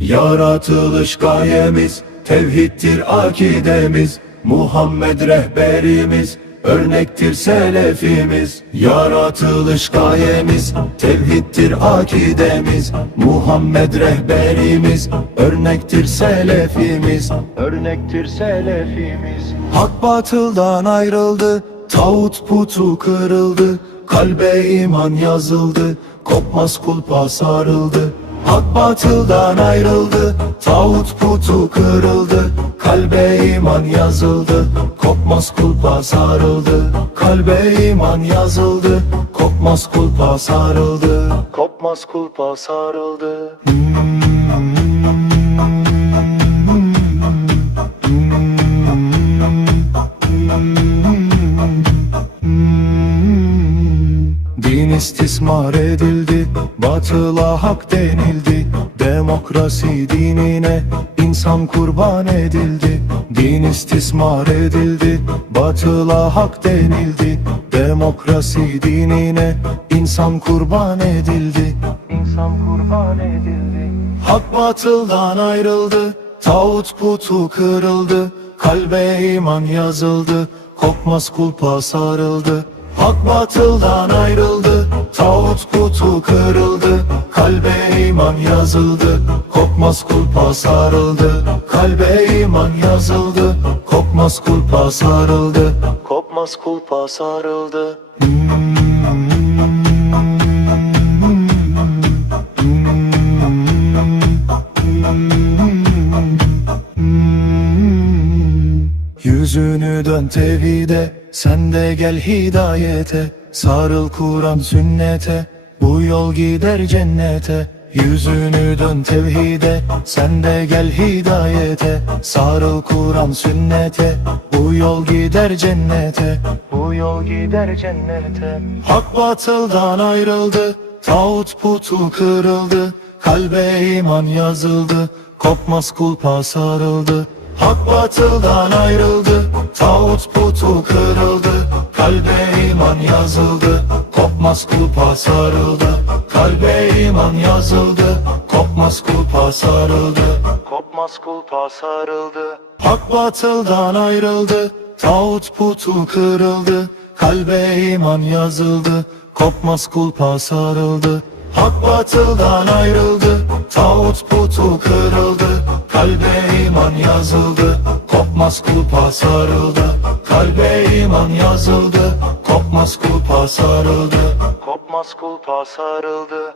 Yaratılış gayemiz, tevhiddir akidemiz, Muhammed rehberimiz, örnektir selefimiz. Yaratılış gayemiz, tevhiddir akidemiz, Muhammed rehberimiz, örnektir selefimiz. Örnektir selefimiz. Hak batıldan ayrıldı, tağut putu kırıldı, kalbe iman yazıldı, kopmaz kulpa sarıldı. Hak batıldan ayrıldı, tağut putu kırıldı, kalbe iman yazıldı, kopmaz kulpa sarıldı. Kalbe iman yazıldı, kopmaz kulpa sarıldı. Kopmaz kulpa sarıldı. Din istismar edildi, batıla hak denildi, demokrasi dinine insan kurban edildi. Din istismar edildi, batıla hak denildi, demokrasi dinine insan kurban edildi. İnsan kurban edildi. Hak batıldan ayrıldı, tağut putu kırıldı, kalbe iman yazıldı, kopmaz kulpa sarıldı. Hak batıldan ayrıldı, tağut putu kırıldı, kalbe iman yazıldı, kopmaz kulpa sarıldı. Kalbe iman yazıldı, kopmaz kulpa sarıldı. Kopmaz kulpa sarıldı. Yüzünü dön tevhide, sen de gel hidayete, sarıl Kur'an sünnete, bu yol gider cennete. Yüzünü dön tevhide, sen de gel hidayete, sarıl Kur'an sünnete, bu yol gider cennete. Bu yol gider cennete. Hak batıldan ayrıldı, tağut putu kırıldı, kalbe iman yazıldı, kopmaz kulpa sarıldı. Hak batıldan ayrıldı, tağut putu kırıldı, kalbe iman yazıldı, kopmaz kulpa sarıldı. Kalbe iman yazıldı, kopmaz kulpa sarıldı. Kopmaz kulpa sarıldı. Hak batıldan ayrıldı, tağut putu kırıldı, kalbe iman yazıldı, kopmaz kulpa sarıldı. Hak batıldan ayrıldı, tağut putu kırıldı, kalbe iman yazıldı, kopmaz kulpa sarıldı. Kalbe iman yazıldı, kopmaz kulpa sarıldı. Kopmaz kulpa sarıldı.